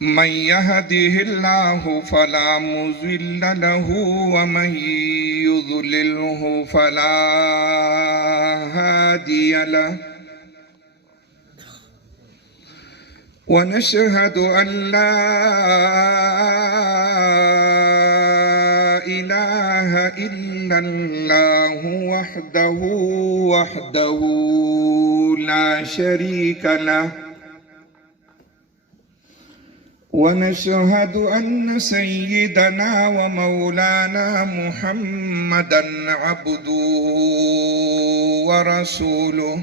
من يهده الله فلا مضل له ومن يضلله فلا هادي له ونشهد أن لا إله إلا الله وحده لا شريك له ونشهد أن سيدنا ومولانا محمدا عبده ورسوله.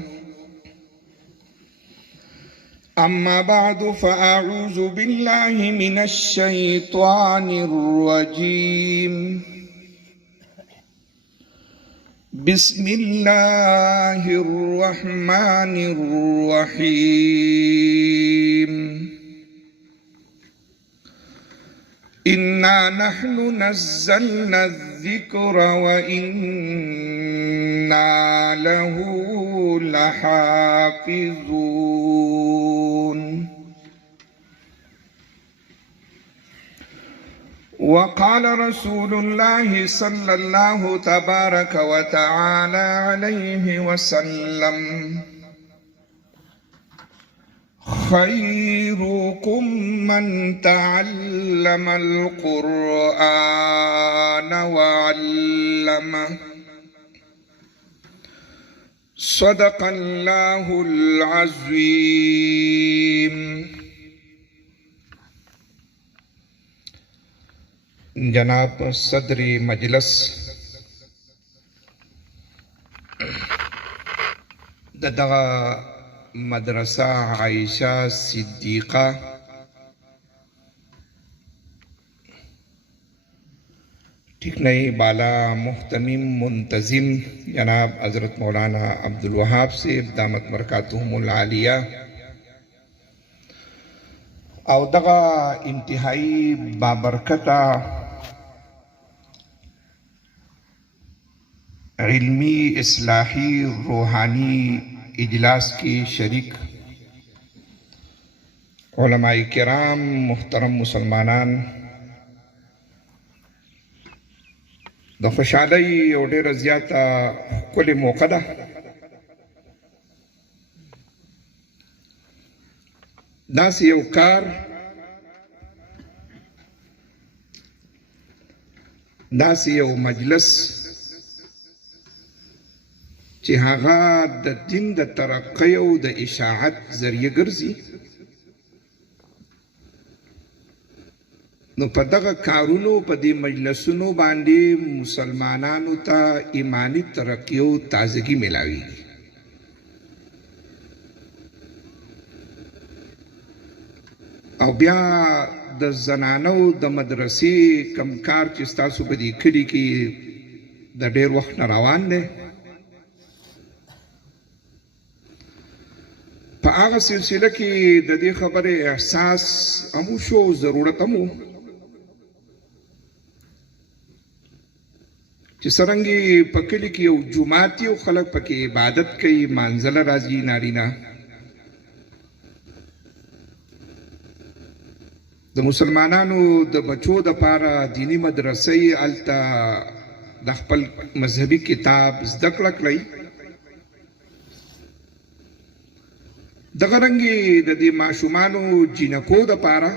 أما بعد فأعوذ بالله من الشيطان الرجيم. بسم الله الرحمن الرحيم. إنا نحن نزلنا الذكر وإنا له لحافظون. وقال رسول الله صلى الله تبارك وتعالى عليه وسلم: خيركم من تعلم القرآن وعلمه. صدق الله العظيم. جناب صدر مجلس دغه مدرسه عائشہ صدیقہ ٹھیک نہیں بالا محتمم منتظم جناب حضرت مولانا عبدالوہاب صاحب دامت برکاتہم العالیہ او دغه انتہائی بابرکتہ علمی اصلاحی روحانی اجلاس کی شریک علماء کرام محترم مسلمانان د خوشحالی او ډیره زیاته ښکلې موقع ده داسې یو کار داسې یو مجلس چې هغه د دین د ترقی او د اشاعت ذریعه ګرځي نو په دغه کارونو په دې مجلسونو باندې مسلمانانو ته ایمانی ترقی او تازگی ملاویږي او بیا د زنانو د مدرسې کم کار چې ستاسو په دې کلي کې د ډېر وخت نه روان دی په هغه سلسله کې د دې خبرې احساس هم شو ضرورت هم و چې څرنګه په کلي کې یو جومات یو خلک پکې عبادت کوي مانځله راځي نارینه د مسلمانانو د بچو دپاره دینی مدرسې هلته د خپل مذهبي کتاب زده کړه کړئ دغه رنګې د دې ماشومانو جینکو دپاره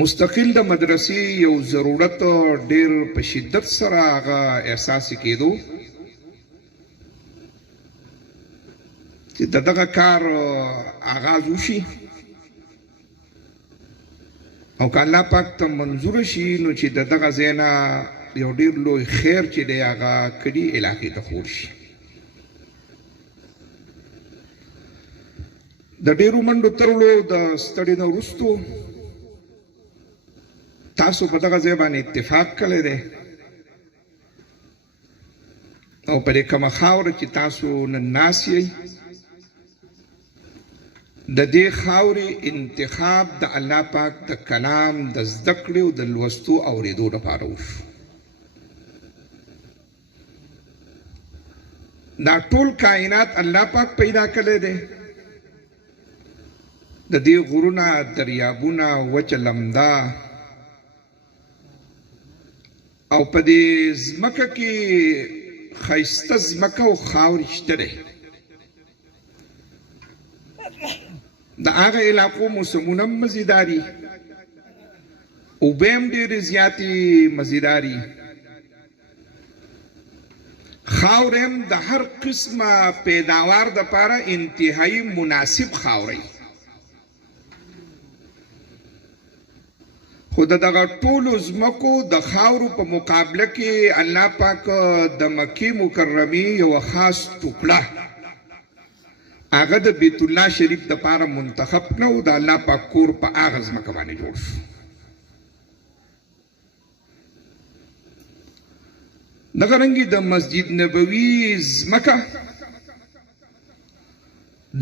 مستقل د مدرسې یو ضرورت ډېر په شدت سره هغه احساس کېدو چې د دغه کار آغاز وشي او که الله پاک ته منظور شي نو چې د دغه ځای نه یو ډېر لوی خیر چې دی هغه کلي علاقې ته خور شي د ډېرو منډو ترلو د ستړي نه وروستو تاسو په دغه ځای باندې اتفاق کړی دی او په دې کومه خاوره چې تاسو نن ناست یئ د دې خاورې انتخاب د الله پاک د کلام د زده کړې او د لوستو اورېدو لپاره وشو دا ټول کائنات الله پاک پیدا کړی دی د دې غرونه دریابونه وچه لمده او په دې ځمکه کې ښایسته ځمکه او خاورې شته دی د هغه علاقو موسمونه هم مزیداري اوبه هم ډېرې زیاتې مزیداري خاورې هم د هر قسمه پیداوار دپاره انتهایی مناسب خاورې خو د دغه ټولو ځمکو د خاورو په مقابله کې الله پاک د مکې مکرمې یوه خاص ټوکړه هغه د بیت الله شریف دپاره منتخب کړه او د الله پاک کور په هغه ځمکه باندې جوړ شو دغه رنګې د مسجد نبوي ځمکه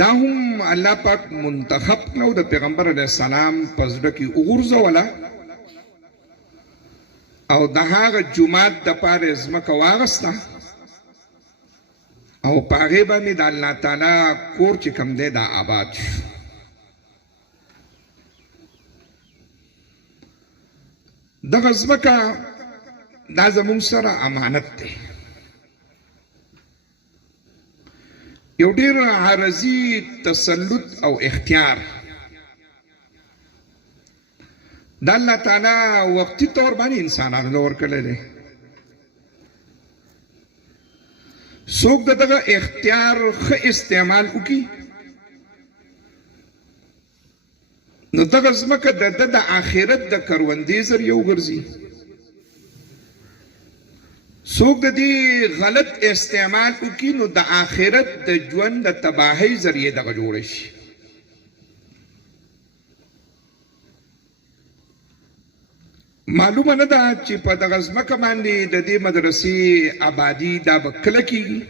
دا هم الله پاک منتخب کړه او د پیغمبر علیه السلام په زړه کې وغورځوله او د هغه جومات دپاره ځمکه واغسته او په هغې باندې د الله تعالی کور چې کوم دی دا آباد شو دغه ځمکه دا زموږ سره امانت دی یو ډېر عارضي تسلط او اختیار د الله تعالی وقتي طور باندې انسانانو له ورکړی دی څوک د دغه اختیار ښه استعمال وکړي نو دغه ځمکه د ده د آخرت د کروندې ذریعه وګرځي څوک د دې غلط استعمال وکړي نو د آخرت د ژوند د تباهۍ ذریعه دغه جوړه شي معلومه نه ده چې په دغه ځمکه باندې د دې مدرسې آبادي دا به کله کېږي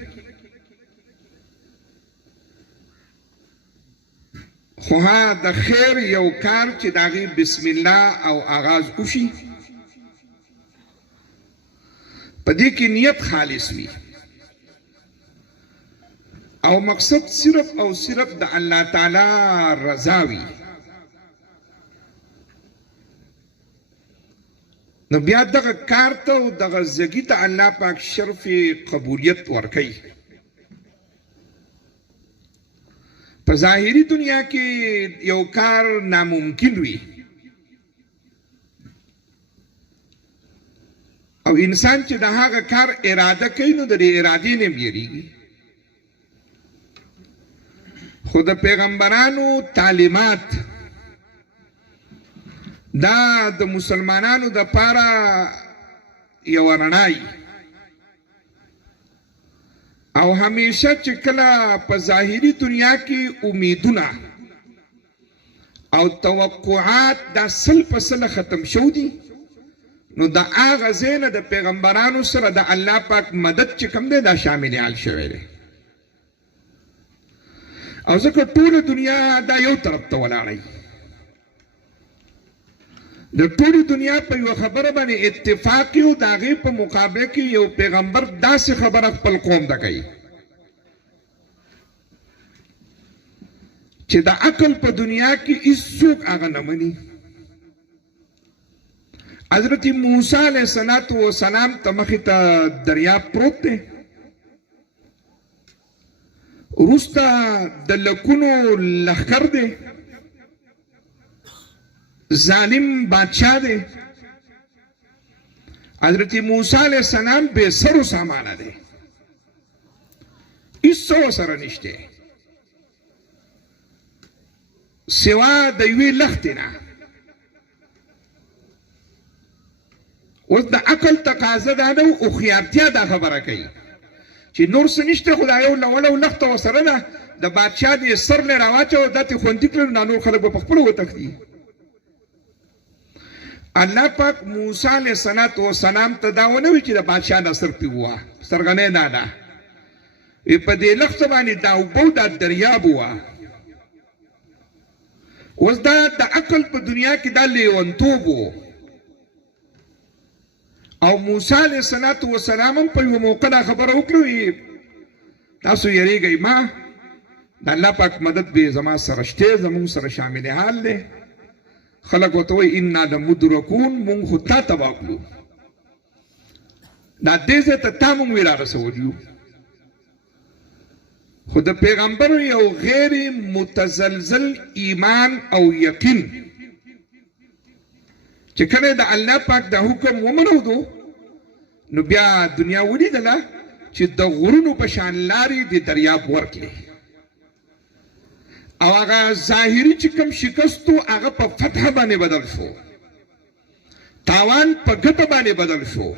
خو ها د خیر یو کار چې د هغې بسم الله او آغاز وشي په دې کې نیت خالص وي او مقصد صرف او صرف د الله تعالی رضا وي نو بیا دغه کار ته او دغه زګي ته الله پاک شرف قبولیت ورکوي په ظاهري دنیا کې یو کار ناممکن وي او انسان چې د هغه کار اراده کوي نو د دې ارادې نه بیریږي خو د پیغمبرانو تعلیمات دا د مسلمانانو د پاره یو رڼای او همیشه چې کله په ظاهري دنیا کې امیدونه او توقعات دا سل په سل ختم شو دي نو د هغه ځای نه د پیغمبرانو سره د الله پاک مدد چې کوم دی دا شامل حال شوی دی او ځکه ټوله دنیا دا یو طرف ته ولاړی د ټولې دنیا په یوه خبره باندې اتفاق یو د هغې په مقابله کې یو پیغمبر داسې خبره خپل قوم ته کوي چې د عقل په دنیا کې هیڅوک هغه نه مني حضرت موسی علیه السلام ته مخې ته دریاب پروت دی وروسته د لکونو لښکر دی ظالم بادشاہ دی حضرت موسی علیہ السلام بے سر و سامانه دی هیڅ سره نشته سوا د یوې لښتې نه اوس د عقل تقاضا دا ده او هوښیارتیا دا خبره کوي چې نور څه نشته خو دا یو لوړه لښته ورسره ده د بادشاه دې سر نه راواچوه دا ترې خوندي کړل نو نور خلک به په خپله وتښتي الله پاک موسی علیه السلام ته دا ونه وی چې د بادشاه نه سر پې ووه سرغنۍ دا ده په دې لښته باندې دا اوبه دا دریاب ووه اوس دا د عقل په دنیا کې دا لیونتوب و او موسی علیه السلام هم په یوه موقع دا خبره وکړه تاسو یریږئ ما د الله پاک مدد به زما سره شته، زمونږ سره شامل حال دی. خلک ورته وایي انا لمدرکون، مونږ خو تا تباه کړو. دا دې ځای ته تا مونږ وی رارسولي یو. خو د پیغمبر یو غیر متزلزل ایمان او یقین چې کله د الله پاک د حکم ومنو نو بیا دنیا ولیدله چې د غرونو په شان لارې د دریاب ورکړي، او هغه ظاهري چې کوم شکست و هغه په فتح باندې بدل شو، تاوان په ګټه باندې بدل شو،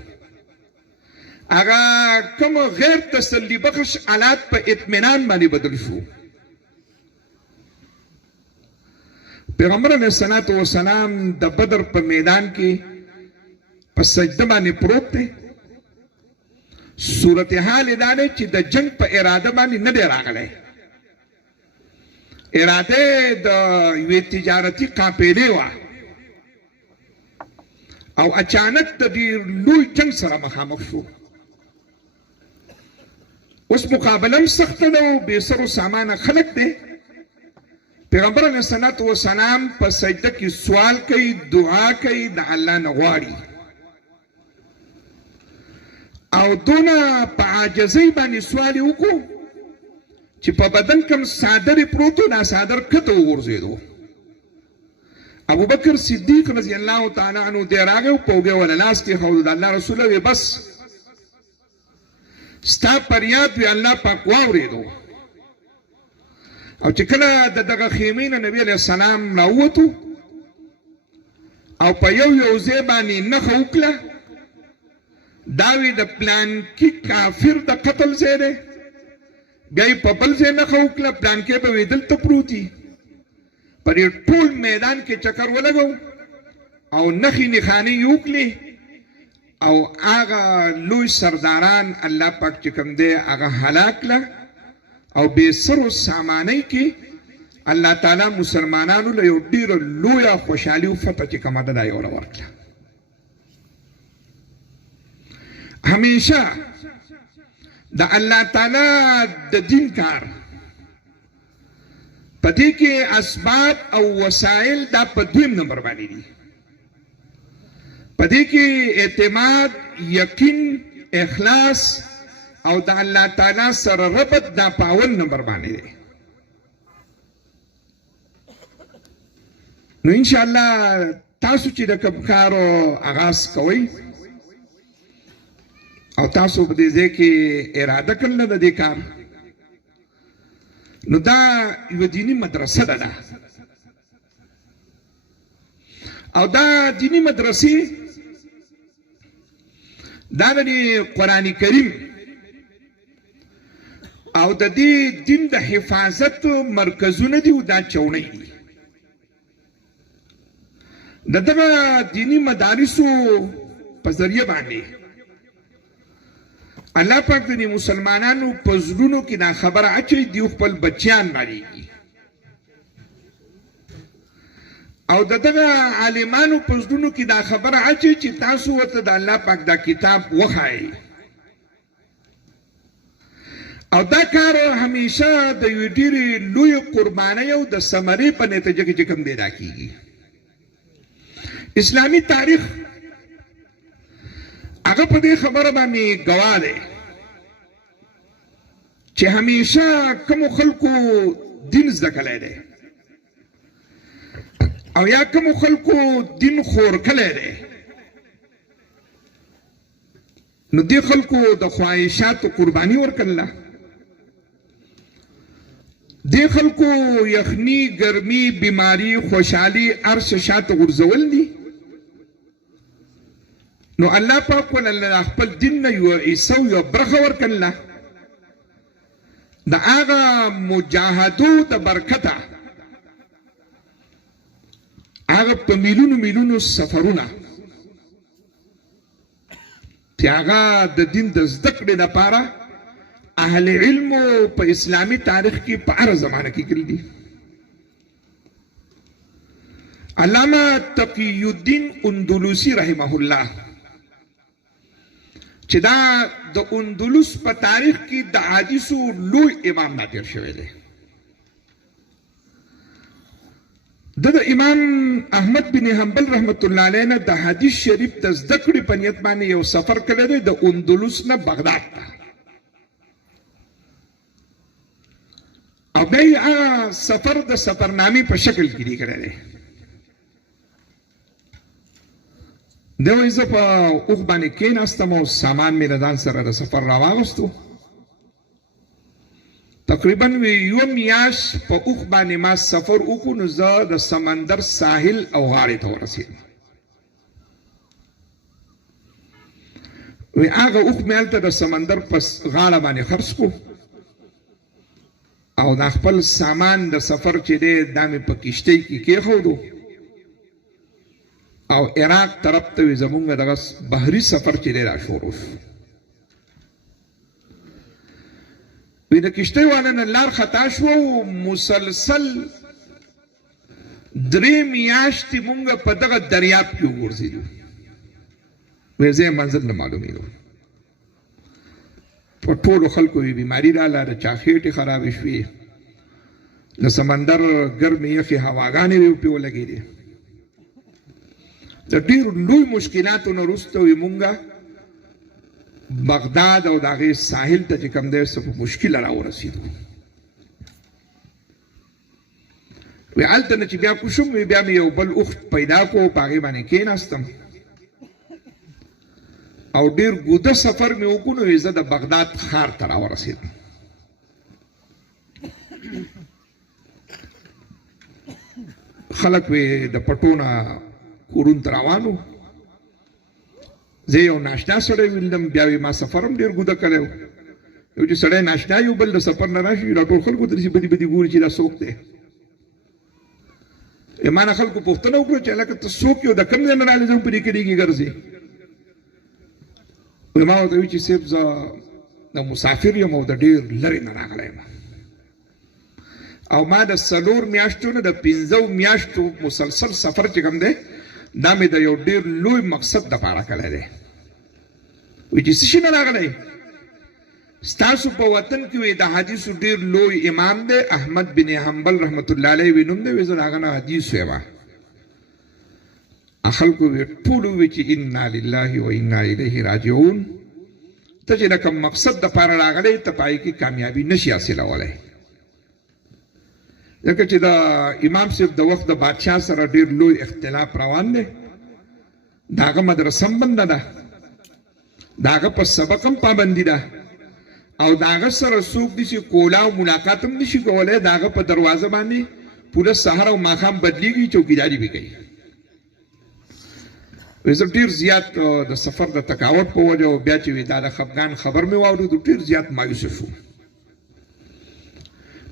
هغه کوم غیر تسلی بخش حالات په اطمینان باندې بدل شو. پیغمبر علیہ الصلوۃ والسلام د بدر په میدان کې په سجده باندې پروت دی. صورتحال دا دی چې د جنگ په اراده باندې نه دی راغلی. اراده د یوې تجارتي قافلې وه او اچانک د ډېر لوی جنگ سره مخامخ شو. اوس مقابله هم سخته ده او بې سر و سامانه خلک دی. پیغمبر علیہ الصلوۃ والسلام په سجده کې سوال کوي، دعا کوي، د الله نه غواړي، او دونه په عاجزۍ باندې سوال یې وکړو چې په بدن کوم څادر یې پروت و دا څادر کته وغورځېدو. ابوبکر صدیق رضی الله تعالی عنہ دی راغی او په اوږه وله لاس کېښود. د الله رسول وی بس ستا فریاد وی الله پاک واورېدو. او چې کله د دغه خیمې نه نبی علیه السلام راووتو او په یو ځای باندې نښه وکړه، دا وی د پلانکي کافر د قتل ځای دی. بیا یې په بل ځای نښه وکړه، پلانکي به وی دلته پروت وي. په دې ټول میدان کې چکر ولګو او نښې نښانې یې وکړې، او هغه لوی سرداران الله پاک چې کوم دی هغه هلاک کړه، او بې سر و سامانۍ کې الله تعالی مسلمانانو له یو ډېره لویه خوشحالي او فتح چې کومه ده دا یې وله ورکړه. همیشه د الله تعالی د دین کار په دې کې اسباب او وسایل دا په دویم نمبر باندې دي. په دې کې اعتماد، یقین، اخلاص او د الله تعالی سره ربط دا په اول نمبر باندې دی. نو انشاءالله تاسو چې د کوم کارو آغاز کوئ او تاسو په دې ځای کې اراده کړله د دې کار، نو دا یوه دیني مدرسه ده او دا دیني مدرسې دا د قرآن کریم او د دې دین د حفاظت مرکزونه دي او دا چونۍ دي. د دغه دیني مدارسو په ذریعه باندې الله پاک د مسلمانانو په زړونو کې دا خبره اچوي دوی خپل بچیان باندې، او د دغه عالمانو په زړونو کې دا خبره اچوي چې تاسو ورته د الله پاک دا کتاب وښایئ. او دا کار همیشه د یوې ډېرې لویې قربانۍ او د ثمرې په نتیجه کې چې کوم دی دا کېږي. اسلامي تاریخ هغه په دې خبره باندې ګواه دی چې همیشه کومو خلکو دین زده کړی دی او یا کومو خلکو دین خور کړی دی، نو دې خلکو د خواهشاتو قرباني ورکړله. دې خلکو یخني، ګرمي، بیماری، خوشحالي هر څه شاته غورځول دي. نو الله پاک ولله خپل دین نه یوه حصه او یوه برخه ورکړله. د هغه مجاهدو د برکته هغه په میلیونو میلیونو سفرونه چې هغه د دین د زده کړې لپاره اهل علمو په اسلامي تاریخ کې په هره زمانه کې کړي دي. علامه تقی الدین اندلوسی رحمه الله چې دا د اندلس په تاریخ کې د حدیثو لوی امام نادر شوی دی. د امام احمد بن حنبل رحمت الله علیه نه د حدیث شریف د زده کړې په نیت باندې یو سفر کړی دی د اندلس نه بغداد ته، او بیا یې هغه سفر د سفرنامې په شکل کې دی کړی دی. دی وایي زه په اوښ باندې کېناستم او سامان مې له ځان سره د سفر راواغوستو. تقریبا یو میاشت په اوښ باندې ما سفر وکړو، نو زه د سمندر ساحل او غاړې ته ورسېدم. وی هغه اوښ مې هلته د سمندر په غاړه باندې خرڅ کړو، او دا خپل سامان د سفر چې دی دا مې په کشتۍ کې کېښودو، او عراق طرف ته وی زمونږ دغه بحري سفر چې دی را شروع شو. وی د کشتۍ والا نه لار خطا شوه او مسلسل 3 میاشتې مونږ په دغه دریاب کې وغورځېدو. وی زه یې منزل نه معلومېدو. په ټولو خلکو یې بیماري راغله، د چا خېټې خرابې شوې، د سمندر ګرمې یخې هواګانې یې پرې ولګېدې. د ډېرو لوی مشکلاتو نه وروسته وی مونږه بغداد او د هغې ساحل ته چې کوم دی څه په مشکله راورسېدو. وی هلته نه چې بیا کوشم، وی بیا مې یو بل اوښ پیدا کړو، په هغې باندې کېناستم او ډېر ګوده سفر مې وکړو. نو زه د بغداد ښار ته راورسېدم. خلک وی د پټو نه کورونو ته روان وو. زه یو ناشنا سړی ولیدم، بیا وی ما سفر هم ډېر ګوده کړی و. یو چې سړی ناشنا یو بل د سفر نه راشي، راټول خلکو درسي بدي بدي ګوري چې دا څوک دی. ما نه خلکو پوښتنه وکړه چې هلکه ته څوک یې، د کوم ځای نه راغلی، زه په دې کلي کې ګرځې. ما ورته وویل چې صاحب زه د مسافر یم او د ډېر لرې نه راغلی یم، او ما د 4 میاشتو نه د 15 میاشتو مسلسل سفر چې کوم دی دا مې د یو ډېر لوی مقصد دپاره کړی دی. وایي چې څه شي نه راغلی؟ ستاسو په وطن کې وایي د حدیثو ډېر لوی امام دی احمد بن حنبل رحمت الله علیه وی نوم دی. وایي زه د هغه نه حدیث وایم. خلکو وی ټول وی چې انا لله و انا الیه راجعون. ته چې د کوم مقصد دپاره راغلی ته په هغې کې کامیابي نشي حاصلولی. ځکه چې د امام صاحب د وخت د بادشاه سره ډېر لوی اختلاف روان دی، د هغه مدرسه هم بنده ده، د هغه په سبق هم پابندي ده، او د هغه سره څوک داسې کولا او ملاقات هم نشي کولی. د هغه په دروازه باندې پوره سهار او ماښام بدلیږي، چوکیداري به کوي. زه ډېر زیات د سفر د تکاوت په وجه او بیا چې وي دا د خفګان خبر مې واورېدو، ډېر زیات مایوسه شوم.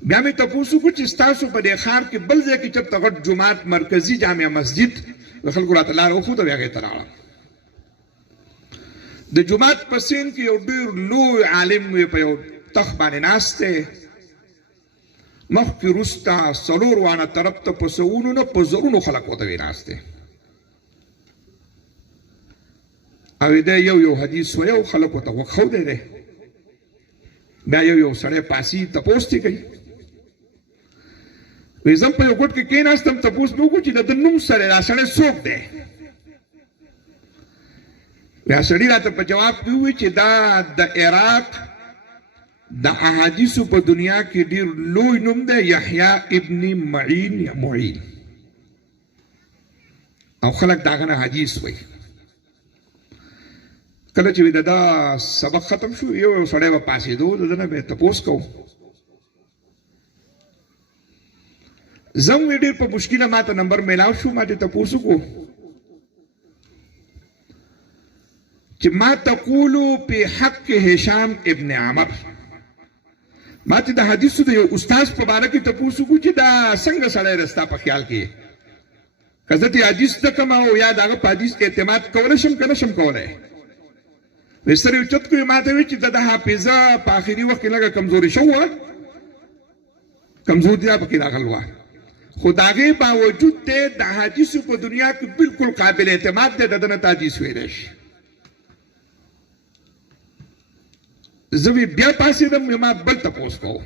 بیا مې تپوس وکړو چې ستاسو په دې ښار کې بل ځای کې چېرته غټ جومات، مرکزي جامع مسجد، د خلکو راته لاره وښوده، بیا هغې ته راغلم. د جومات په سیند کې یو ډېر لوی عالم وی په یو تخت باندې ناست دی، مخکې وروسته 4 وانه طرف ته په سوونو نه په زرونو خلک ورته وی ناست دی، او دی یو حدیث وی او خلک ورته غوږ ښودی دی. بیا یو سړی پاسي تپوس ترې کوي. وی زه په یو ګوټ کې کېناستم، تپوس مې وکړو چې د ده نوم سره دا سړی څوک دی. بیا سړي راته په جواب کې وویل چې دا د عراق د احادیثو په دنیا کې ډېر لوی نوم دی، یحیی ابن معین یا معین، او خلک د هغه نه حدیث وایي. کله چې د دا سبق ختم شو، یو سړی به پاسېدو، د ده نه به یې تپوس کوو. زه هم ډېر په مشکله ما ته نمبر میلاو شو، ما ترې تپوس وکړو چې ما تقولو په حق هشام ابن عمر. ما ته د حدیثو د یو استاد په باره کې تپوس وکړو چې دا څنګه سړی دی ستا په خیال کې، که زه ترې حدیث زده کړم او یا د هغه په حدیث اعتماد کولی شم که نه شم کولی. سر یو چت کوي، ما ته وایي چې د حافظه په آخري وخت کې لږه کمزوري شوې وه، کمزورتیا پکې راغله وه، خو د هغې باوجود دی د حدیثو په دنیا کې بالکل قابل اعتماد دی، د ده نه ته حدیث ویلی شي. زه بیا پاسېدم، ما بل تپوس کوو.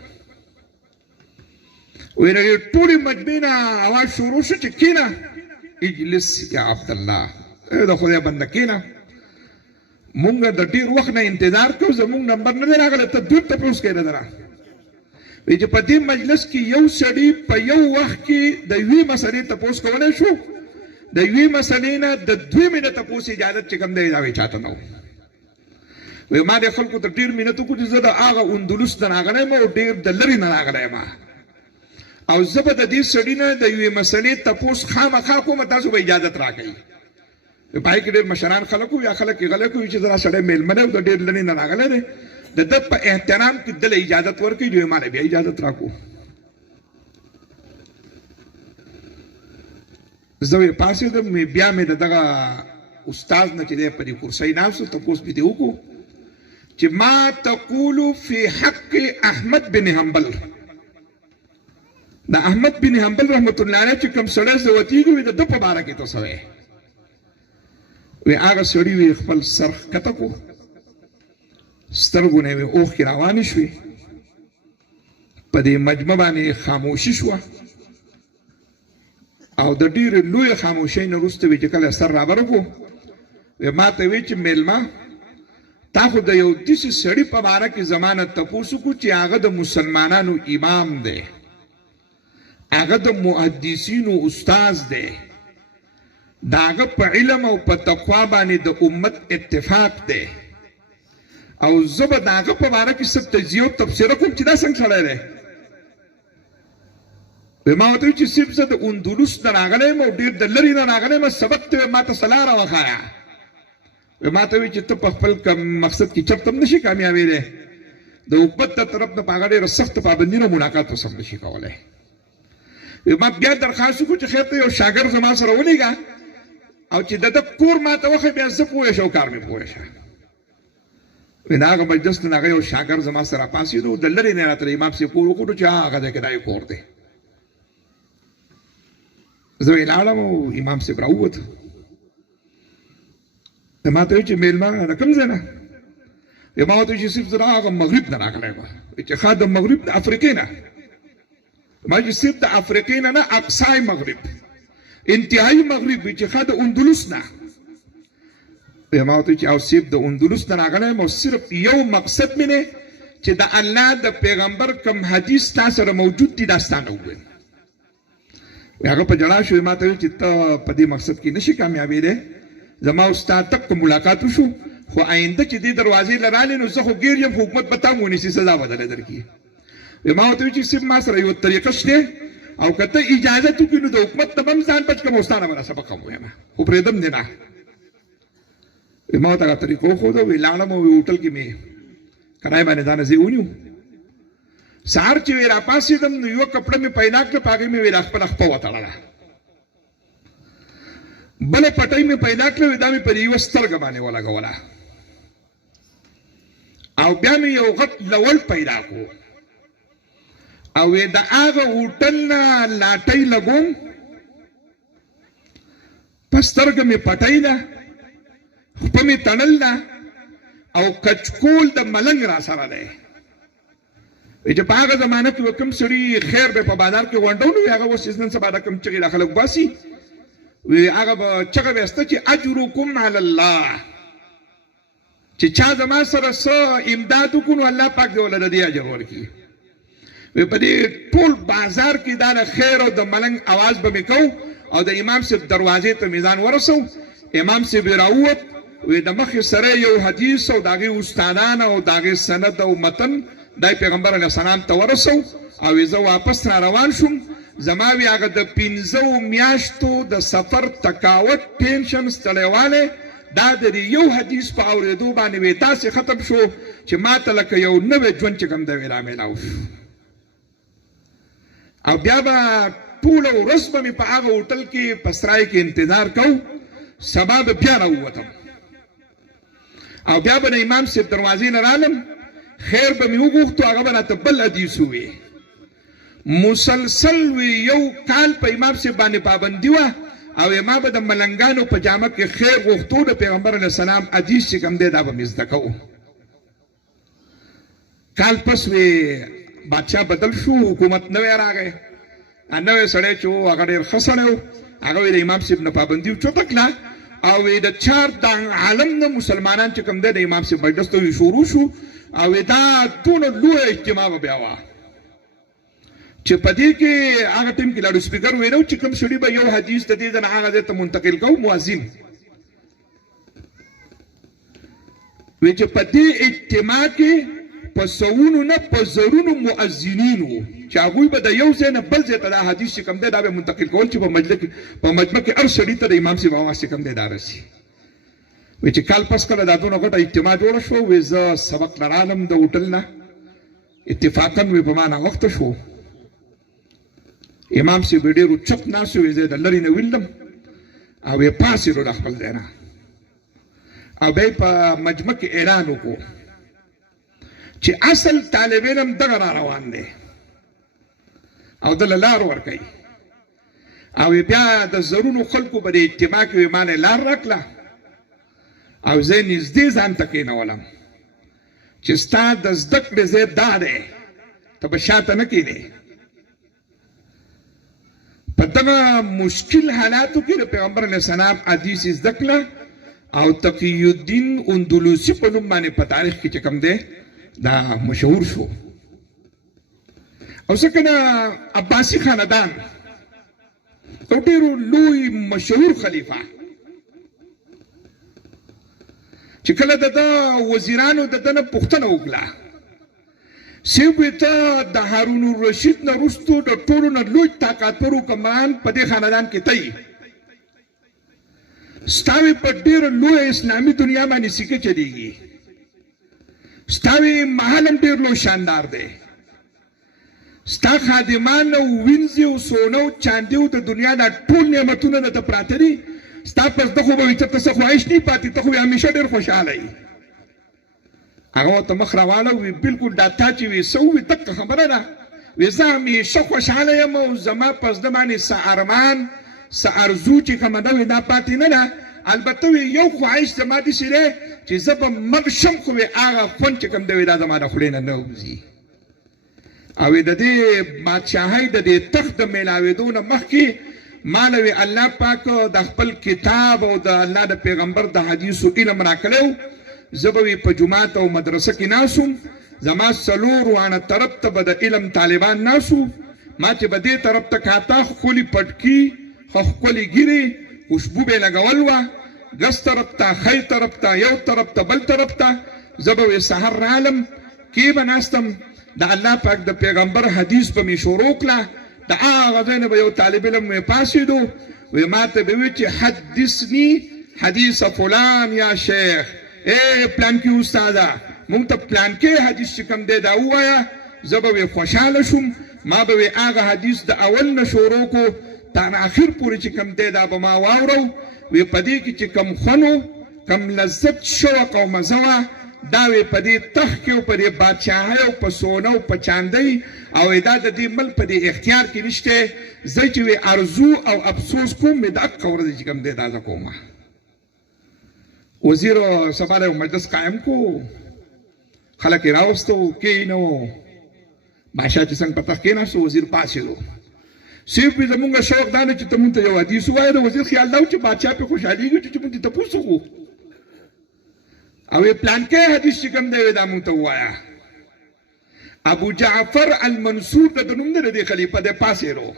وی نو ټولې مجمع نه اواز شروع شو چې کېنه اجلس یا عبدالله د خدای بنده کېنه مونږ د ډېر وخت نه انتظار کوو زمونږ نمبر نه دی راغلی ته دوی تپوس کوې نه ده وی چې په دې مجلس کې یو سړي په یو وخت کې د یوې مسلې تپوس کولی شو د یوې مسلې نه د دوی مینه تپوس اجازت چې کوم دی دا وی چاته نه و وی ما د خلکو ته ډېر مینت وکړو چې زه د هغه اندلس نه راغلی یم او ډېر د لرې نه راغلی یم او زه به د دې سړي نه د یوې مسلې تپوس خامخا کوم تاسو به اجازت راکوئ په پای کې ډېر مشران خلک وو یا خلک یې غلط وي چې دا سړی میلمنه و د ډېر لرې نه راغلی دی د ده په احترام کې دله اجازت ورکوي دوی ما بیا اجازت راکړو زه یې پاڅېدم بیا مې د دغه استاد نه چې دی په دې کرسۍ ناست و تپوس مې ترې وکړو چې ما تقول فی حق احمد بن حنبل د احمد بن حنبل رحمت الله علیه چې کوم سړی زوتیږي وي د ده په باره کې ته څه وایې وی هغه سړي وی خپل سر ښکته کړو سترګو نه یې اوښکې روانې شوې په دې مجمع باندې خاموشي شوه او د ډېرې لویې خاموشۍ نه وروسته وی چې کله سر رابره کړو وی ما ته وی چې میلمه تا خو د یو داسې سړي په باره کې زما نه تپوس وکړو چې هغه د مسلمانانو امام دی هغه د محدثینو استاذ دی د هغه په علم او په تقوا باندې د امت اتفاق دی او زه به د هغه په باره کې څه تجزیه او تبصره کوم چې دا څنګه سړی دی وی ما ورته ویل چې صرف زه د اندلس نه راغلی یم او ډېر د لرې نه راغلی یم سبق ته ما ته څه لاره وښایه وی ما ته ویل چې ته په خپل مقصد کې چرته هم نشي کامیابېدی د حکومت د طرف نه په هغه ډېره سخته پابندي نه ملاقات اوس هم نشي کولی وی ما بیا درخواست وکړو چې خیر ته یو شاګرد زما سره ولېږه او چې د ده کور ما ته وښیي بیا زه پوه شه او کار مې پوه شه وی د هغه مجلس نه هغه یو شاګرد زما سره پاڅېدو د لرې نه راته امام صاحب کور وکړو چې هغه ځای کې دا یې کور دی زه یې لاړم او امام صاحب راووت ما ته ویل چې میلمه د کوم ځای نه ما ورته ویل چې صرف زه د هغه مغرب نه راغلی یم چې ښه د مغرب د افریقې نه ما چې صرف د افریقې نه نه اقصای مغرب انتهایی مغرب وي چې ښه د اندلس نه ما ورته چې او صرف د اندلس نه راغلی یم او صرف یو مقصد مې دی چې د الله د پیغمبر کوم حدیث تا سره موجود دي دا ستا نه ووایم هغه په ژړا شو ما ته ویل چې ته په دې مقصد کې نشي کامیابېدی زما او ستا تک ملاقات وشو خو آینده چې دې دروازې له رالې نو زه خو ګیر یم حکومت به تا هم ونیسي سزا به درله درکړي ما ورته ویل چې صرف ما سره یو طریقه شته او که ته اجازت وکړي نو د حکومت نه به هم ځان بچ کړم او ستا نه به سبق هم ووایم خو پرېږدم دې نه ما ورته هغه طریقه وښوده وی لاړم او هوټل کې مې کرایه باندې دا نه ځای ونیو سهار چې وی راپاڅېدم نو یوه کپړه مې پیدا کړه په هغې مې وی خپله خپه وتړله بله پټۍ مې پیدا کړه وی دا مې پر یوه سترګه باندې ولګوله او بیا مې یو غټ لول پیدا کړو او وی د هغه هوټل نه لاټۍ لګوم په سترګه مې پټۍ ده خپه مې تړل ده او کچکول د ملنګ را سره دی چې په هغه زمانه کې کوم سړي خیر به په بازار کې غونډول وي هغه اوس نن سبا د کوم چغې د خلک باسي وی هغه به چغه ویسته چې اجرکم علی الله چې چا زما سره څه امداد وکړو نو الله پاک دې ولله د دې اجر ورکړي وی په دې ټول بازار کې دا د خیر او د ملنګ اواز به مې کوو او د امام صاحب دروازې ته میزان ورسو امام صاحب راووت وی د مخې سره یو حدیث او د هغې استادان او د هغې سند او متن دای پیغمبر علیه السلام ته ورسو او زه واپس را روان شوم زما وی هغه د 15 میاشتو د سفر تکاوت ټینشن ستړیوالی دا د یو حدیث په اورېدو باندې وی تاسې ختم شو چې ما ته لکه یو نوی ژوند چې کوم دی وی رامیلاو شو او بیا به ټوله ورځ به مې په هغه هوټل کې په سرای کې انتظار کوو سبا به بیا راووتم او بیا به د امام صاحب دروازې نه رالم خیر به مې وغوښتو هغه به راته بل حدیث ووی مسلسل وی یو کال په امام صاحب باندې پابندي وه او ما به د ملنګانو په جامه کې خیر غوښتو د پیغمبر علیه السلام حدیث چې کوم دی دا به مې زده کوو کال پس وی بادشاه بدل شو حکومت نوی راغی نوې سړی چې و هغه ډېر ښه سړی و هغه د امام صاحب نه پابندي اوچته کړه او د چار د عالم نه مسلمانان چې کوم دی د امام صاحب مجلس ته شروع شو او دا دونه لویه اجتماع به بیا وه چې په دې کې هغه ټیم کې لاډ سپیکر ویلو چې کوم سړي به یو حدیث د دې ځای نه هغه ځای ته منتقل کوو مؤذن وی چې په دې اجتماع کې په سوونو نه په زرونو مؤذنین وو چې هغوی به د یو ځای نه بل ځای ته دا حدیث چې کوم دی دا به منتقل کول چې په مجمع کې هر سړي ته د امام صاحب اواز چې کوم دی دا رسي وی چې کال پس کله دا دونه غټه اجتماع جوړه شوه وی زه سبق نه رالم د هوټل نه اتفاقا وی په ما ناوخته شو امام صاحب ډېر اوچت ناست وی زه د لرې نه ویلم او یې پاڅېدو د خپل ځای نه او بیا په مجمع کې اعلان وکړو چې اصل طالب علم دغه را روان دی او دله لار ورکوي او بیا د زرونو خلکو په دې اجتماع کې ما نه لار راکړه او زه نږدې ځان ته کېنولم چې ستا د زده کړې ځای دا دی ته به شاته نه کېنې په دغه مشکل حالاتو کې د پیغمبر علیه السلام حدیث زده کړه او تقی الدین اندلوسی په نوم باندې په تاریخ کې چې کوم دی دا مشهور شو او ځکه نه عباسي خاندان یو ډېر لوی مشهور خلیفه چې کله د ده وزیرانو د ده نه پوښتنه وکړه صاحب وی ته د هارون الرشید نه وروستو د ټولو نه لوی طاقتور حکمران په دې خاندان کې ته یې ستا وی په ډېره لویه اسلامي دنیا باندې سیکه چلیږي ستا وی محل هم ډېر لوی شاندار دی ستا خادمان او وینځې او سونه او چاندي او د دنیا دا ټول نعمتونه درته پراته دي ستا پس ده خو به وي ته څه خواهش نه پاتې ته خو همیشه ډېر خوشحاله یې هغه ورته مخ راواړه وی بلکل دا تا چې وي څه ووي دقه خبره ده وی زه همیشه خوشحاله یم او زما په زړه باندې څه ارمان څه ارزو چې کومه ده وي دا پاتې نه ده البته وی یو خواهش زما داسې دی چې زه به مړ شم خو وی هغه خوند چې کوم دی وی دا زما د خولې نه نه وځي او د دې بادشاهۍ د دې تخت د میلاوېدو نه مخکې ما له وی الله پاک د خپل کتاب او د الله د پیغمبر د حدیثو علم راکړی زه به وی په جومات او مدرسه کې ناست وم زما څلور وانه طرف ته به د علم طالبان ناست وو ما چې به دې طرف ته کاته ښکلي پټکي ښکلي ګیرې خوشبو به یې لګول وه ګس طرف ته ښی طرف ته یو طرف ته بل طرف ته زه به وی سحر رالم کې به ناستم د الله پاک د پیغمبر حدیث به مې شروع کړه د هغه ځای نه به یو طالب علم مې پاڅېدو وی ما ته به وی چې حدثني حدیث فلان یا شیخ ای پلانکي استاده مونږ ته پلانکي حدیث چې کوم دی دا ووایه زه به وی خوشحاله شوم ما به وی هغه حدیث د اول نه شروع کو تر اخر پورې چې کوم دی دا به ما واورو وی په دې کې چې کوم خوند و کوم لذت شوق او مزه وه دا وی په دې تخت کې او په دې بادشاهۍ او په سونه او په چاندۍ او دا د دې ملک په دې اختیار کې نشته زه چې وی ارزو او افسوس کوم مې د حق ورځ چې کوم دی دا زه کومه وزیر سبا له مجلس قائم کو خلک یې راوستو کېنو بادشاه چې څنګه په تخت کېناستو وزیر پاڅېدو صرف وی زمونږ شوق دا نه چې ته مونږ ته یو حدیث ووایې د وزیر خیال دا و چې بادشاه پرې خوشحالېږي چې مونږ دې تپوس وکړو او یې پلانکی حدیث چې کوم دی وی دا مونږ ته ووایه ابو جعفر المنصور د نوم دی د دې خلیفه دی پاڅېدو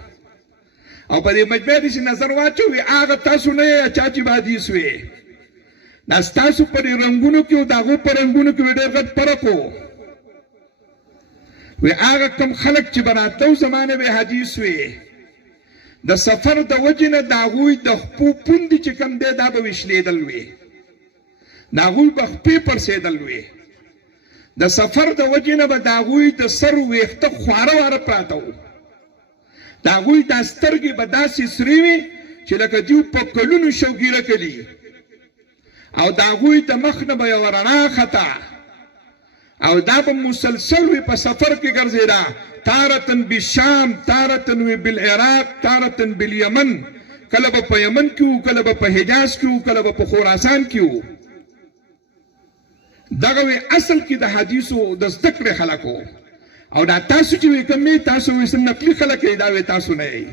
او په دې مجمع داسې نظر واچوي هغه تاسو نه یې چا چې به حدیث وی دا ستاسو په دې رنګونو کې او د هغو په رنګونو کې ډېر غټ فرق و وی هغه کوم خلک چې به راتلو زما نه به حدیث وی د سفر د وجې نه د هغوی د خپو پوندې چې کوم دی دا به وشلېدل وی د هغوی به خپې پړسېدل وی د سفر د وجې نه به د هغوی د سر ویښته خواره واره پراته وو د هغوی دا سترګې به داسې سرې وي چې لکه دوی په کلونو شوګیره کلي او د هغوی د مخ نه به یوه رڼا خطا او دا به مسلسل وي په سفر کې ګرځېده تارتن بالشام تارتن وی بالعراق تارتن بالیمن کله به په یمن کې وو کله به په حجاز کې وو کله به په خراسان کې وو دغه وی اصل کې د حدیثو د زده کړې خلک وو او دا تاسو چې وی کوم تاسو وې نقلي خلک دا وې تاسو نه یې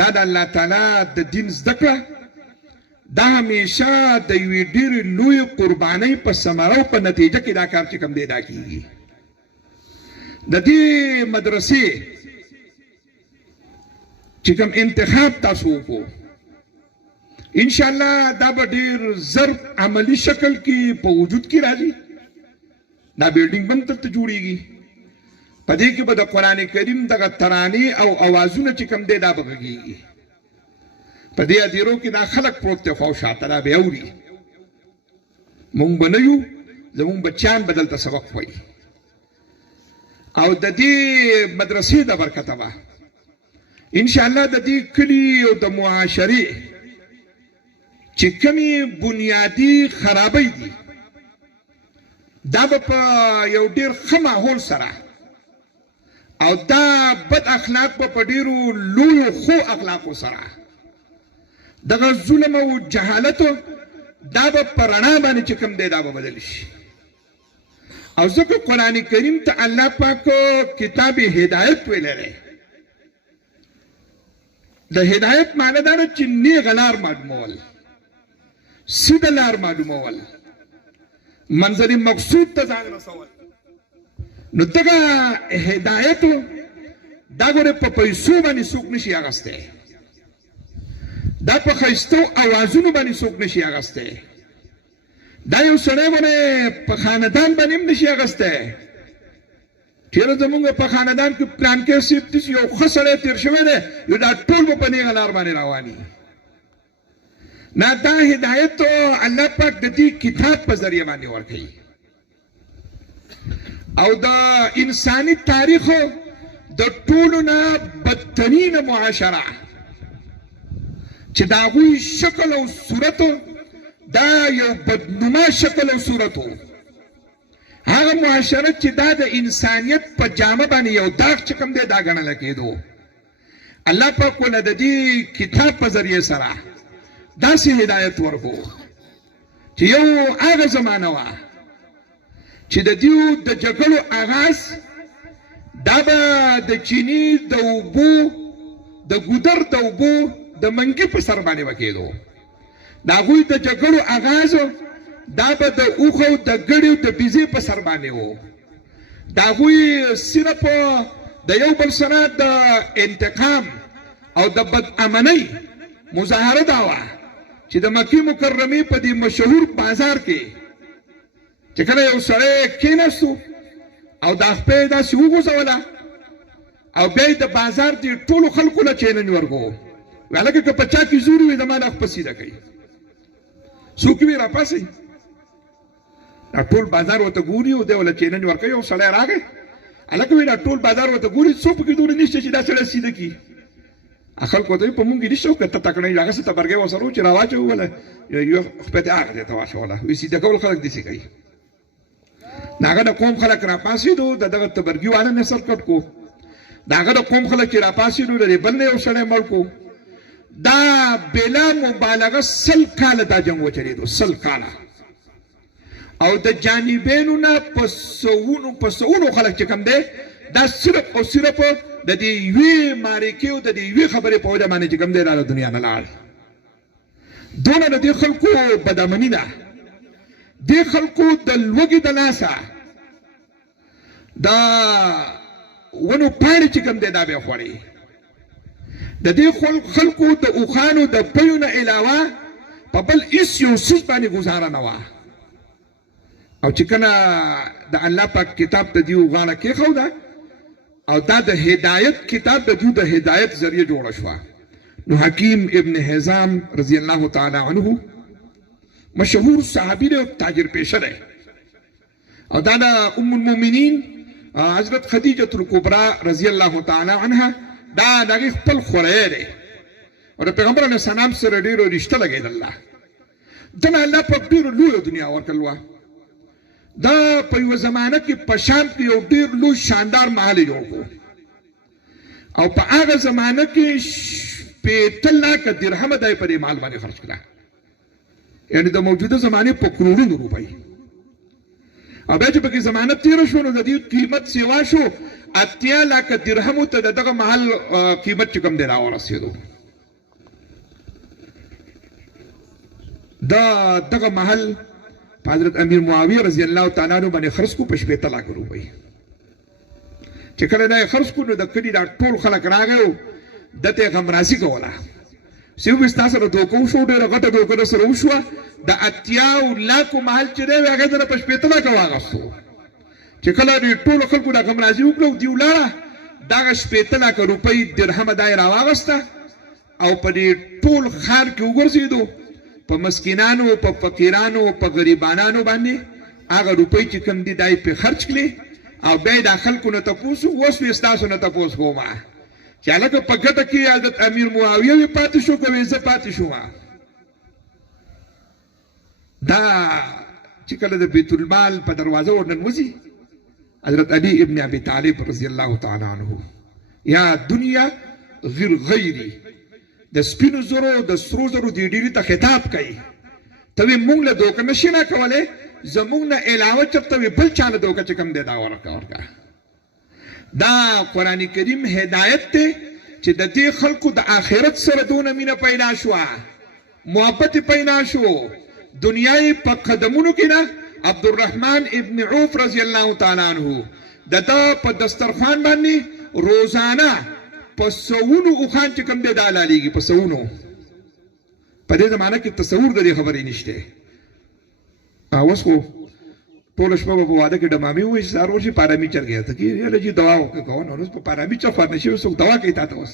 دا د الله تعالی د دین زده کړه دا همیشه د یوې ډېرې لوی قربانۍ په ثمره او په نتیجه کې دا کار چې کوم دی دا کیږي د دې مدرسې چې کوم انتخاب تاسو وکړو انشاءالله دا به ډېر زر عملی شکل کې په وجود کې راځي دا بلډینګ هم دلته جوړیږي په دې کې به د قرآن کریم دغه ترانې او اوازونه چې کوم دی دا به غږیږي په دې ادیرو کې دا خلک پروت دی خو شاته دا به اوري مونږ به نه یو زمونږ بچیان به دلته سبق وایي او د دې مدرسې د برکته به انشاءالله د دې کلي او د معاشرې چې کومې بنیادي خرابۍ دي دا به په یو ډېر ښه ماحول سره او دا بد اخلاق به په ډېرو لویو ښو اخلاقو سره دغه ظلم او جهالتو دا به په رڼا باندې چې کوم دی دا به بدل شي او ځکه قرآن کریم ته الله پاک کتاب هدایت ویلی دی د هدایت معنی دا ده چې نیغه لار معلومول سیده لار معلومول منظر مقصود ته ځان رسول نو دغه هدایت دا ګوره په پیسو باندې څوک نشي اخیستی دا په ښایستو اوازونو باندې څوک نشي اخیستی دا یو سړی ګوره په خاندان باندې هم نشي اخیستی چېرې زمونږ په خاندان کې پلانکې صاحب داسې یو ښه سړی تېر شوی دی یو دا ټول به په نیغه لار باندې رواني نه دا هدایت الله پاک د دې کتاب په ذریعه باندې ورکوي او د انساني تاریخو د ټولو نه بدترینه معاشره چې د هغوی شکل او صورت دا یو بدنما شکل او صورت و هغه معاشره چې دا د انسانیت په جامه باندې یو داغ چې کوم دی دا ګڼله کېدو الله پاک ونه د دې کتاب په ذریعه سره داسې هدایت ورکو چې یو هغه زمانه وه چې د دیو د جګړو آغاز دا به د چیني د اوبو د ګودر د اوبو د منګي په سر باندې به کېدو د هغوی د جګړو آغاز دا به د اوښو د ګړیو د بیزې په سر باندې و د هغوی صرف د یو بل سره د انتقام او د بدامنۍ مظاهره دا وه چې د مکې مکرمې په دې مشهور بازار کې چې کله یو سړی کېناستو او دا خپه یې داسې وغورځوله او بیا یې د بازار دې ټولو خلکو له چیلنج ورکو وی هلکه که په چا کې زور وي زما نه خپه سیده کوي څوک وي راپاسئ دا ټول بازار ورته ګوري او دی ورله چیلنج ورکوي یو سړی راغی هلکه وایي دا ټول بازار ورته ګوري څوک پکې دومره نشته چې دا سړی سیده کړي خلکو ورته وایي په مونږ کې نشته که ته تکړه یې هغسې تبرګی ورسره و چې راواچوله یو خپه ته هغه ځای ته واچوله وایي سیده کول خلک داسې کوي د هغه د قوم خلک راپاڅېدو د دغه تبرګي والا نه سر کټ کو د هغه د قوم خلک چې راپاڅېدو د دې بل نه یو سړی مړ کو دا بلا مبالغه 100 کاله دا جنګ وچلېدو 100 کاله او د جانبینو نه په سوونو خلک چې کوم دی دا صرف او صرف د دې یوې معرکې او د دې یوې خبرې په وجه باندې چې کوم دی دا د دنیا نه لاړ دونه د دې خلکو بدامني ده دې خلکو د لوږې د لاسه دا ونو پاڼې چې کوم دی دا بیا خوړې د دې خلکو د اوښانو د پیو نه علاوه په بل هېڅ یو څیز باندې ګزاره نه وه او چې کله د الله پاک کتاب ته دیو غاړه کېښوده او دا د هدایت کتاب د دیو د هدایت ذریعه جوړه شوه نو حکیم ابن حزام رضی الله تعالی عنه مشهور صحابي دی تاجر پیشه دی او دا د ام المؤمنین حضرت خدیجه الکبرا رضی الله تعالی عنها دا د هغې خپل خوری دی او د پیغمبر علیه السلام سره ډېرو رشته لګېدله دنه الله پاک ډېرو لویه دنیا ورکړل وه دا په یوه زمانه کې په شام کې یو ډېر لوی شاندار محل یې جوړ کړو او په هغه زمانه کې 50 لکه درهمه دا یې په دې محل باندې خرڅ کړه یعنې د موجوده زمانې په کروړونو روپۍ او بیا چې پکې ضمانت تېره شو نو د دې قیمت سیوا شو 8 لکه درهمو ته د دغه محل قیمت چې کوم دی راورسېدو. دغه محل په حضرت امیر معاویه رضی الله تعالی عنہ باندې خرڅ کو په 15 لک روپۍ. چې کله دا خرڅ کو نو د کلي دا ټول خلک راغلو دته غمرازي کوله. سیو بستا سره دوکو شو ډېره غټه دوکه سره وشوه. د 8 لکو محل چې دی هغه سره په 15 لک واغستو. چې کله دې ټول خلکو دا غمرازي وکړو دی ولاړه دغه 15 لک روپۍ درهم دای راواغسته او په دې ټول خار کې وګرځېدو. په مسکینانو په فقیرانو په غریبانو باندې هغه روپۍ چې کوم دي دای په خرج کړي او بیا د خلکو نه تاسو اوس وې تاسو نه تاسو کومه چې هغه په ګټه کې حضرت امیر معاویه وی پاتې شو کوي زه پاتې شوم. دا چې کله د بیت المال په دروازه ورننوځي حضرت علی ابن ابي طالب رضی الله تعالی عنہ یا دنیا غیر غیری د سپینو زرو د سرو زرو دی ډیری ته خطاب کوي ته مونږ له دوکه نشي نه کوله زمونږ نه علاوه چرته بل چاله دوکه چې کم دی دا ورکا دا قران کریم هدایت ته چې د دې خلکو د آخرت سره دونه مینه پیدا شو محبت پیدا شو دنیای په قدمونو کې نه. عبدالرحمن ابن عوف رضی الله تعالی عنہ دته په دسترخوان باندې روزانه په سونو اوخان چې کوم دی دا لالیږي په سونو. په دې زمانه کې تصور د دې خبرې نشته. اوس خو ټول شپه په واده کې ډمامي وې سارو شي پارامی چل گیا ته کې یاله جی دوا وکړو نو اوس په پارامی چا فار نشي وسو دوا کوي تاسو اوس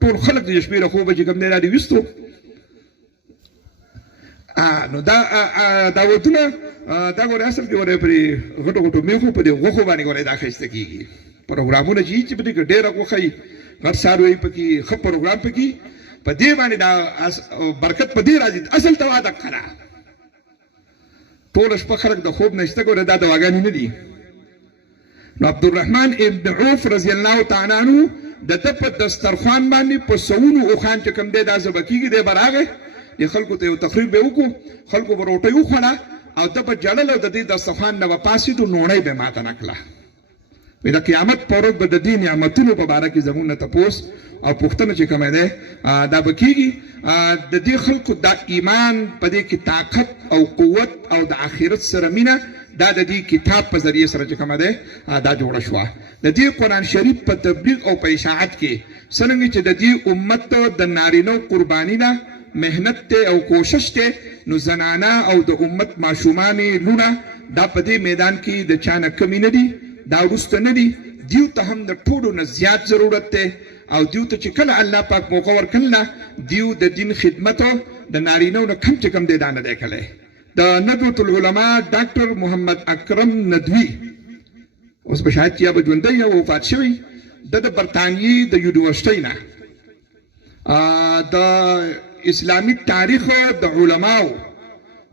ټول خلک د شپې خو به چې کوم دی را دي وستو. نو دا ودونه دا ګور اصل کې وره پرې غټو غټو میخو په دې غوخو باندې ګورې دا خسته کیږي پروګرامونه چې په دې کې ډېر غوخي غټ ساروي پکې خپ پروګرام پکې په دې باندې دا برکت په دې راځي اصل تواده کړه. ټول شپه خلک د خوب نشته ګوره دا دواګانې نه دي. نو عبدالرحمن ابن عوف رضی الله تعالی عنہ د په دسترخوان باندې په سونو اوخان چې کوم دی دا زبکیږي دی براغه د خلکو ته یو تقریر به وکړو خلکو به روټۍ وخوړه او ته په جړل او د دې دسترخوان نه پاسې دو نوړی به ماته نکړه. وی د قیامت پر ورځ به د دې نعمتونو په باره کې زموږ نه تپوس او پوښتنه چې کومه ده دا به کېږي. د دې خلکو دا ایمان په دې کې طاقت او قوت او د آخرت سره مینه دا د دې کتاب په ذریعه سره چې کومه ده دا جوړه شوه. د دې قرآن شریف په تبلیغ او په اشاعت کې څرنګه چې د دې امت د نارینو قرباني نه مهنت ته او کوشش ته نو زنانه او د امت ماشومانې لونه دا په دې میدان کې د چا نه کمی نه دي دا وروسته نه دي. دیو ته هم د ټولو نه زیات ضرورت دی او دیو ته چې کله الله پاک موقع ورکړل نه دیو د دین خدمت د نارینو نه کم چې کم دی دا نه دی کلی. د ندوة العلماء ډاکټر محمد اکرم ندوي اوس به شاید یا به ژوندی یا وفات شوی د برطانیې د یونیورسټۍ نه د اسلامی تاریخ د علماو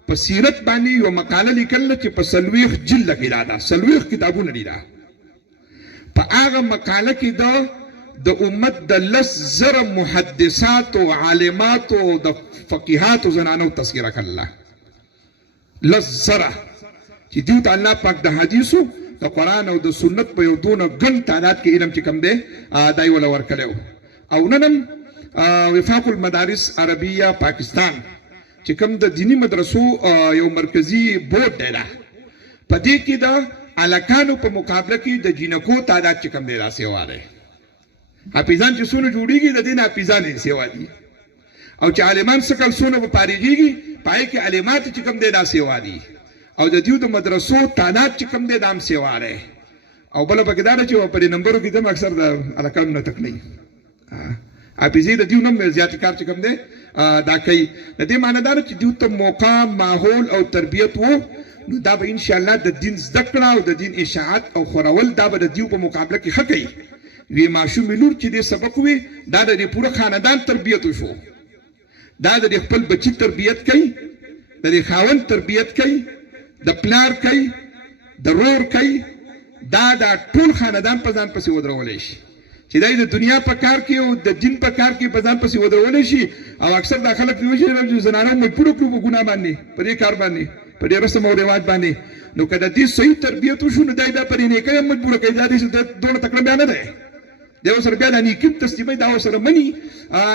په سیرت باندې یو مقاله لیکل چې په 40 جلد کې دا 40 کتابونه دي. په هغه مقاله کې د امت د 10,000 محدثات او عالمات او د فقیهات او زنانو تذکرہ کړل. 10,000 چې دیو ته الله پاک د حدیثو د قرآن او د سنت په یو دونه ګڼ تعداد کې علم چې کوم دی دای ولا ورکړو. او نن وفاق المدارس عربیه پاکستان چې کوم د دینی مدرسو یو مرکزی بورډ دی په دې کې د الکانو په مقابله کې د جنکو تعداد چې کوم دی را سیوا دی. حافظان چې سونه جوړیږي د دین حافظان یې سیوا دي او چې عالمان سکل سونه په پاریږي پای کې علامات چې کوم دی دا سیوا دي او د دیو د مدرسو تعداد چې کوم دی دام سیوا دی. او بل په کې دا چې په نمبرو کې د اکثر د الکانو نه تک نه حافظي د دیو نوم زیات کار چې کوم دی دا کوي. د دې معنی دا چې دیو ته موقع ماحول او تربیت وو نو دا به ان شاء الله د دین زده کړه او د دین اشاعت او خورول دا به د دیو په مقابله کې ښه کوي. وی ماشوم لور چې دې سبق وي دا د پوره خاندان تربیت وشو دا د خپل بچی تربیت کوي د خاوند تربیت کوي د پلار کوي د رور کوي دا د ټول خاندان په ځان پسې ودرولای شي چې د دنیا په کار کې او د دین په کار کې په ځان پسې ودرولای شي. او اکثر د خلک دی چې زنانه مې پوره کړو ګناه باندې په دې کار باندې په دې رسم او رواج باندې نو کله دې صحیح تربیت وشو نو دای دا پرې نه کوي مجبور کوي دا دې دوه تکړه بیان نه ده دیو سره بیا د نیکیم تسلیمي دا سره مني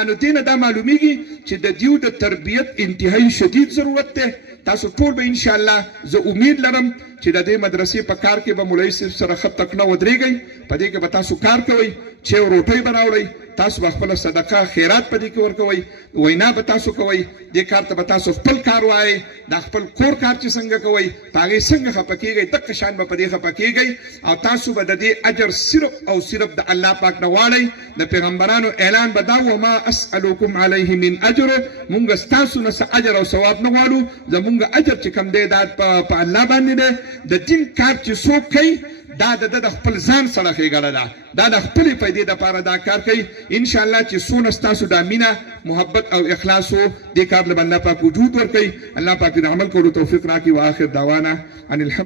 نو دینه دا معلومیږي چې د دیو د تربیت انتهایی شدید ضرورت ده تاسو ټول به ان شاء الله زه امید لرم چې د دې مدرسې په کار کې به مولوي صاحب سره خط تک نه ودرېږئ په دې کې به تاسو کار کوئ چې روټۍ به راوړئ تاسو به خپله صدقه خیرات په دې کې ورکوئ وینا به تاسو کوئ دې کار ته به تاسو خپل کار وایئ دا خپل کور کار چې څنګه کوئ په هغې څنګه خفه کېږئ دقه شان به په دې خفه کېږئ او تاسو به د دې اجر صرف او صرف د الله پاک نه غواړئ د پیغمبرانو اعلان به دا وما اسألکم علیه من اجر مونږ ستاسو نه څه اجر او ثواب نه غواړو زمونږ اجر چې کوم دی دا په الله باندې دی د دین کار چې څوک کوي دا د خپل ځان سره ښېګړه ده دا د خپلې پیدې دپاره دا کار کوي انشاءالله چې څونه ستاسو دا مینه محبت او اخلاص و دې کار له به الله پاک وجود ورکوي الله پاک د عمل کولو توفیق راکړي واخر دعوانا ان الحمد